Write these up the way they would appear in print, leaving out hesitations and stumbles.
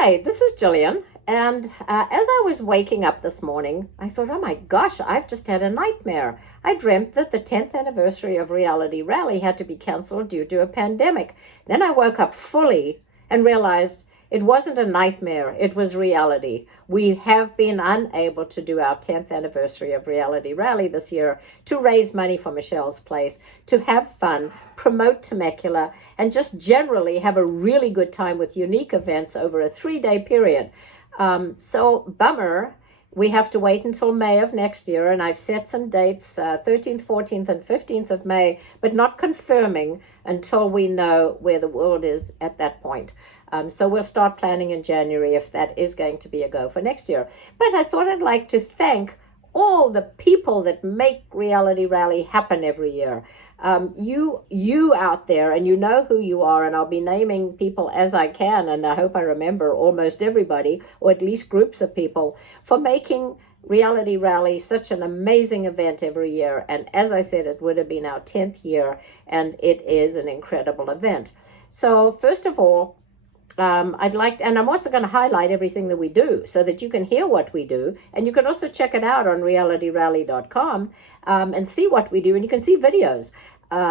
Hi, this is Jillian. And as I was waking up this morning, I thought, oh my gosh, I've just had a nightmare. I dreamt that the 10th anniversary of Reality Rally had to be canceled due to a pandemic. Then I woke up fully and realized it wasn't a nightmare, it was reality. We have been unable to do our 10th anniversary of Reality Rally this year to raise money for Michelle's Place, to have fun, promote Temecula, and just generally have a really good time with unique events over a 3-day period. So bummer. We have to wait until May of next year, and I've set some dates, 13th, 14th, and 15th of May, but not confirming until we know where the world is at that point. So we'll start planning in January if that is going to be a go for next year. But I thought I'd like to thank all the people that make Reality Rally happen every year. You out there, and you know who you are, and I'll be naming people as I can, and I hope I remember almost everybody, or at least groups of people, for making Reality Rally such an amazing event every year. And as I said, it would have been our 10th year, and it is an incredible event. So first of all, and I'm also going to highlight everything that we do so that you can hear what we do. And you can also check it out on realityrally.com and see what we do. And you can see videos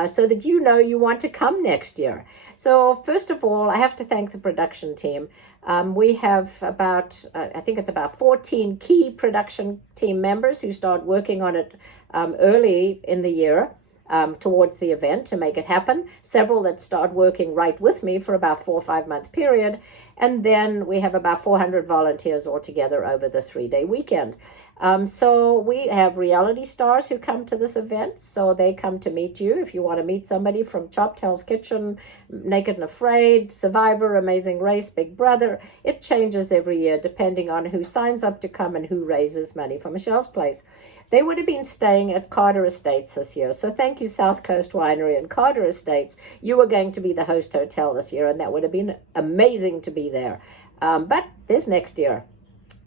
so that you know you want to come next year. So first of all, I have to thank the production team. We have I think it's about 14 key production team members who start working on it early in the year. Towards the event to make it happen. Several that start working right with me for about 4 or 5 month period. And then we have about 400 volunteers altogether over the 3-day weekend. So we have reality stars who come to this event. So they come to meet you. If you want to meet somebody from Chopped Hell's Kitchen, Naked and Afraid, Survivor, Amazing Race, Big Brother, it changes every year depending on who signs up to come and who raises money for Michelle's Place. They would have been staying at Carter Estates this year. So thank you, South Coast Winery and Carter Estates. You were going to be the host hotel this year, and that would have been amazing to be there. But there's next year.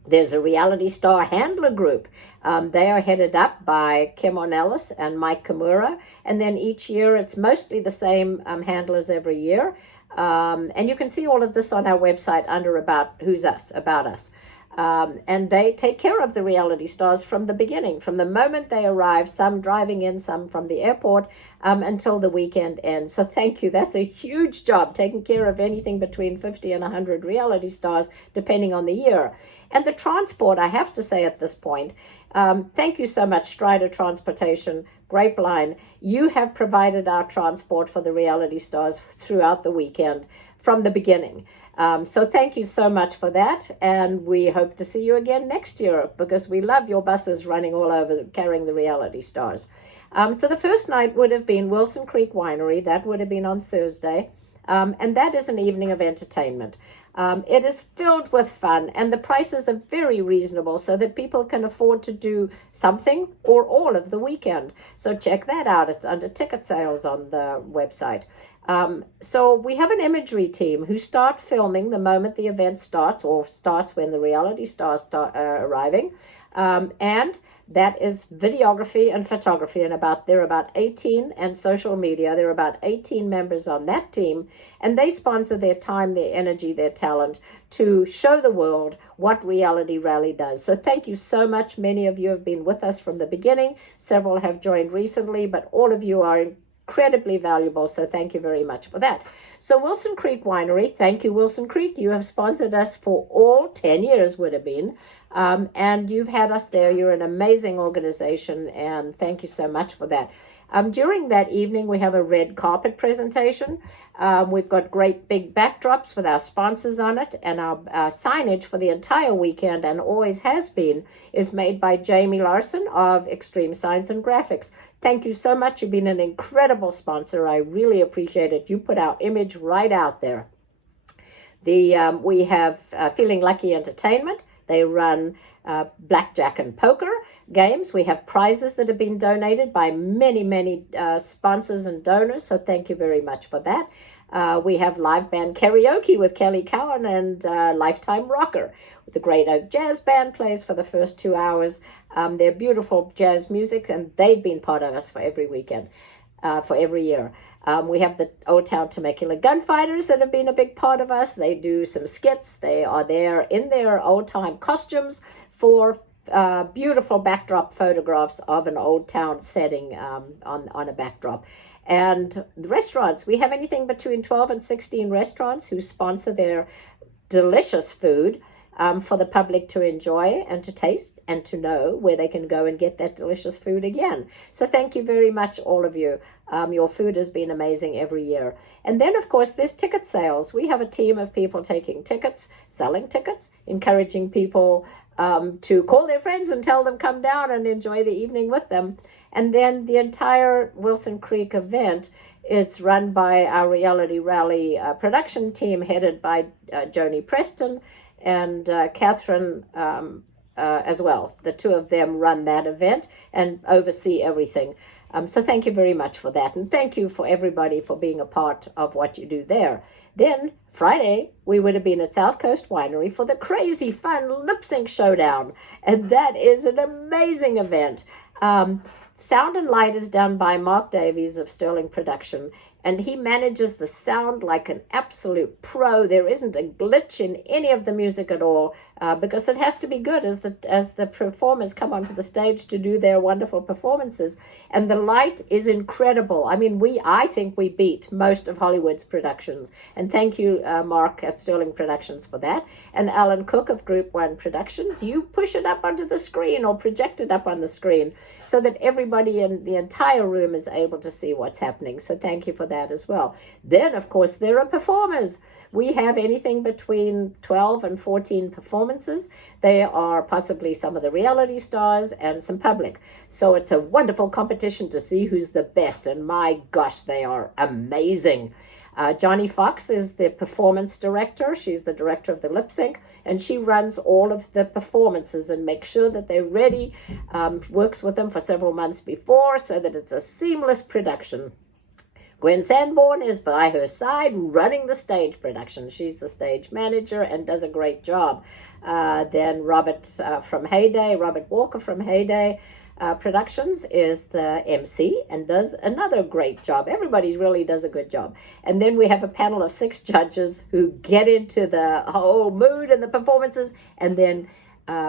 There's a reality star handler group. They are headed up by Kim Ornelas and Mike Kimura. And then each year, it's mostly the same handlers every year. And you can see all of this on our website under About Us. And they take care of the reality stars from the beginning, from the moment they arrive, some driving in, some from the airport, until the weekend ends. So thank you. That's a huge job, taking care of anything between 50 and 100 reality stars, depending on the year. And the transport, I have to say at this point, thank you so much, Strider Transportation, Grapeline. You have provided our transport for the reality stars throughout the weekend from the beginning. So thank you so much for that. And we hope to see you again next year because we love your buses running all over carrying the reality stars. So the first night would have been Wilson Creek Winery. That would have been on Thursday. And that is an evening of entertainment. It is filled with fun, and the prices are very reasonable so that people can afford to do something or all of the weekend. So check that out. It's under ticket sales on the website. So we have an imagery team who start filming the moment the event starts, or starts when the reality stars start arriving. And that is videography and photography, and there are about 18, and social media. There are about 18 members on that team, and they sponsor their time, their energy, their talent to show the world what Reality Rally does. So thank you so much. Many of you have been with us from the beginning. Several have joined recently, but all of you are incredibly valuable, so thank you very much for that. So Wilson Creek Winery, thank you, Wilson Creek. You have sponsored us for all 10 years would have been, and you've had us there. You're an amazing organization, and thank you so much for that. During that evening, we have a red carpet presentation. We've got great big backdrops with our sponsors on it, and our signage for the entire weekend, and always has been, is made by Jamie Larson of Extreme Science and Graphics. Thank you so much. You've been an incredible sponsor. I really appreciate it. You put our image right out there. We have Feeling Lucky Entertainment. They run blackjack and poker games. We have prizes that have been donated by many sponsors and donors, so thank you very much for that. We have live band karaoke with Kelly Cowan and Lifetime Rocker. The Great Oak Jazz Band plays for the first 2 hours. They're beautiful jazz music, and they've been part of us for every weekend, for every year. We have the Old Town Temecula Gunfighters that have been a big part of us. They do some skits. They are there in their old-time costumes for beautiful backdrop photographs of an old town setting on a backdrop. And the restaurants, we have anything between 12 and 16 restaurants who sponsor their delicious food for the public to enjoy and to taste and to know where they can go and get that delicious food again. So thank you very much, all of you. Your food has been amazing every year. And then, of course, there's ticket sales. We have a team of people taking tickets, selling tickets, encouraging people to call their friends and tell them come down and enjoy the evening with them. And then the entire Wilson Creek event is run by our Reality Rally production team headed by Joni Preston and Catherine as well. The two of them run that event and oversee everything. So thank you very much for that. And thank you for everybody for being a part of what you do there. Then Friday, we would have been at South Coast Winery for the crazy fun lip sync showdown. And that is an amazing event. Sound and light is done by Mark Davies of Sterling Production, and he manages the sound like an absolute pro. There isn't a glitch in any of the music at all, because it has to be good as the performers come onto the stage to do their wonderful performances. And the light is incredible. I mean, I think we beat most of Hollywood's productions. And thank you, Mark at Sterling Productions, for that. And Alan Cook of Group One Productions. You push it up onto the screen or project it up on the screen so that everybody in the entire room is able to see what's happening. So thank you for that as well. Then, of course, there are performers. We have anything between 12 and 14 performances. They are possibly some of the reality stars and some public. So it's a wonderful competition to see who's the best. And my gosh, they are amazing. Johnny Fox is the performance director. She's the director of the lip sync, and she runs all of the performances and makes sure that they're ready, works with them for several months before so that it's a seamless production. Gwen Sanborn is by her side running the stage production. She's the stage manager and does a great job. Then Robert Walker from Heyday Productions is the MC and does another great job. Everybody really does a good job. And then we have a panel of 6 judges who get into the whole mood and the performances and then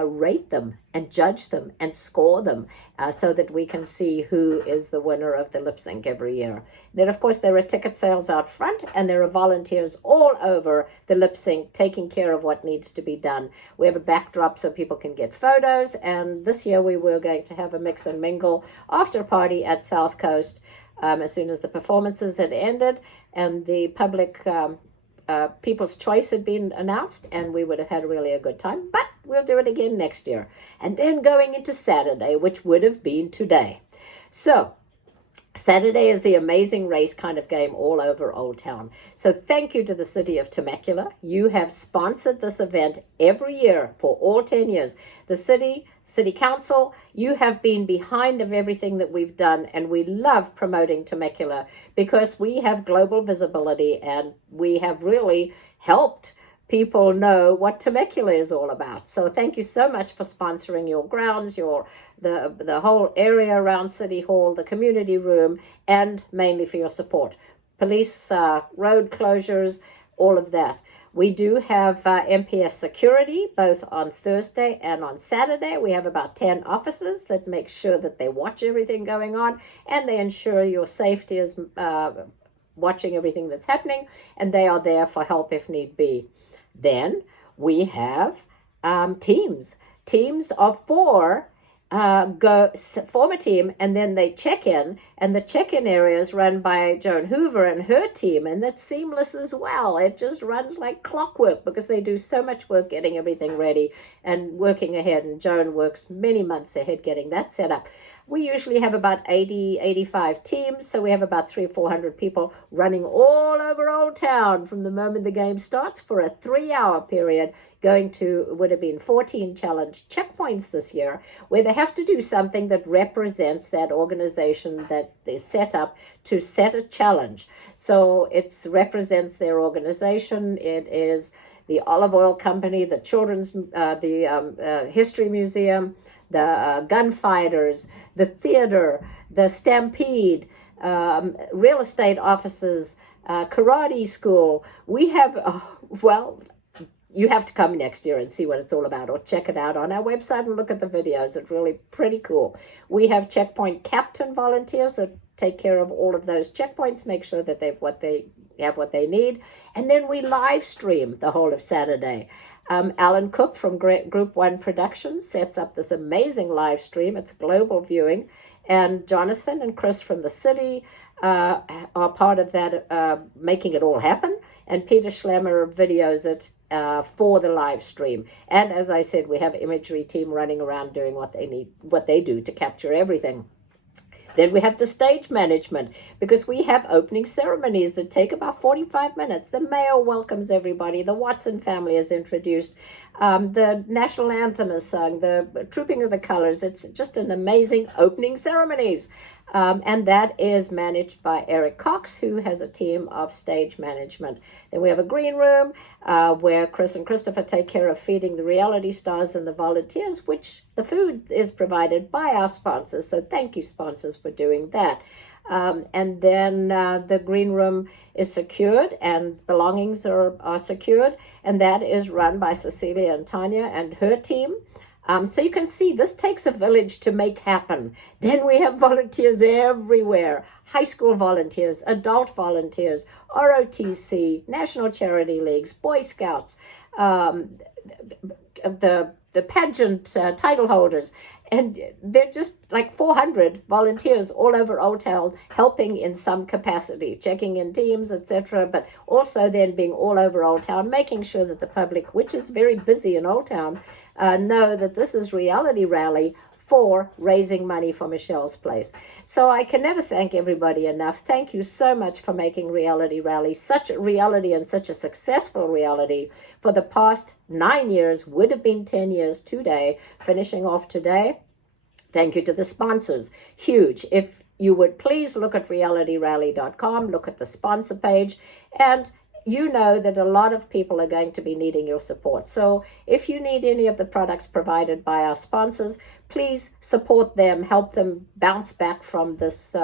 rate them and judge them and score them so that we can see who is the winner of the lip sync every year. Then, of course, there are ticket sales out front and there are volunteers all over the lip sync taking care of what needs to be done. We have a backdrop so people can get photos, and this year we were going to have a mix and mingle after party at South Coast as soon as the performances had ended and the public People's Choice had been announced, and we would have had really a good time, but we'll do it again next year. And then going into Saturday, which would have been today. So Saturday is the Amazing Race kind of game all over Old Town. So thank you to the city of Temecula. You have sponsored this event every year for all 10 years. The city council, you have been behind of everything that we've done, and we love promoting Temecula because we have global visibility and we have really helped people know what Temecula is all about. So thank you so much for sponsoring your grounds, the whole area around City Hall, the community room, and mainly for your support. Police, road closures, all of that. We do have MPS security both on Thursday and on Saturday. We have about 10 officers that make sure that they watch everything going on and they ensure your safety is watching everything that's happening, and they are there for help if need be. Then we have teams of 4 form a team, and then they check in, and the check-in area is run by Joan Hoover and her team, and that's seamless as well. It just runs like clockwork because they do so much work getting everything ready and working ahead, and Joan works many months ahead getting that set up. We usually have about 85 teams, so we have about 300-400 people running all over Old Town from the moment the game starts for a 3-hour period, going to, would have been 14 challenge checkpoints this year, where they have to do something that represents that organization that they set up to set a challenge. So it represents their organization. It is the Olive Oil Company, the Children's, History Museum, the Gunfighters, the theater, the Stampede, real estate offices, karate school. We have, well, you have to come next year and see what it's all about, or check it out on our website and look at the videos. It's really pretty cool. We have checkpoint captain volunteers that take care of all of those checkpoints, make sure that they've what they have what they need. And then we live stream the whole of Saturday. Alan Cook from Group One Productions sets up this amazing live stream. It's global viewing. And Jonathan and Chris from the city are part of that, making it all happen. And Peter Schlemmer videos it for the live stream. And as I said, we have imagery team running around doing what they do to capture everything. Then we have the stage management, because we have opening ceremonies that take about 45 minutes. The mayor welcomes everybody. The Watson family is introduced. The national anthem is sung. The trooping of the colors. It's just an amazing opening ceremonies. And that is managed by Eric Cox, who has a team of stage management. Then we have a green room where Chris and Christopher take care of feeding the reality stars and the volunteers, which the food is provided by our sponsors. So thank you, sponsors, for doing that. And then the green room is secured and belongings are secured. And that is run by Cecilia and Tanya and her team. So you can see this takes a village to make happen. Then we have volunteers everywhere. High school volunteers, adult volunteers, ROTC, National Charity Leagues, Boy Scouts, the pageant title holders. And they're just like 400 volunteers all over Old Town, helping in some capacity, checking in teams, etc. But also then being all over Old Town, making sure that the public, which is very busy in Old Town, know that this is Reality Rally for raising money for Michelle's Place. So I can never thank everybody enough. Thank you so much for making Reality Rally such a reality and such a successful reality for the past 9 years, would have been 10 years today, finishing off today. Thank you to the sponsors. Huge. If you would please look at realityrally.com, look at the sponsor page, and you know that a lot of people are going to be needing your support. So if you need any of the products provided by our sponsors, please support them, help them bounce back from this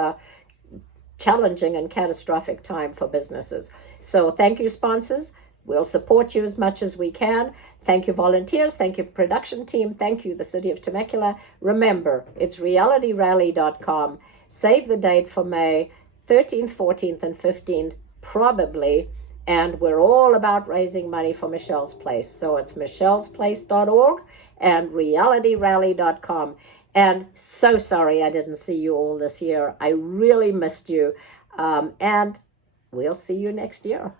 challenging and catastrophic time for businesses. So thank you, sponsors. We'll support you as much as we can. Thank you, volunteers. Thank you, production team. Thank you, the City of Temecula. Remember, it's realityrally.com. Save the date for May 13th, 14th, and 15th, probably. And we're all about raising money for Michelle's Place. So it's michellesplace.org and realityrally.com. And so sorry I didn't see you all this year. I really missed you. And we'll see you next year.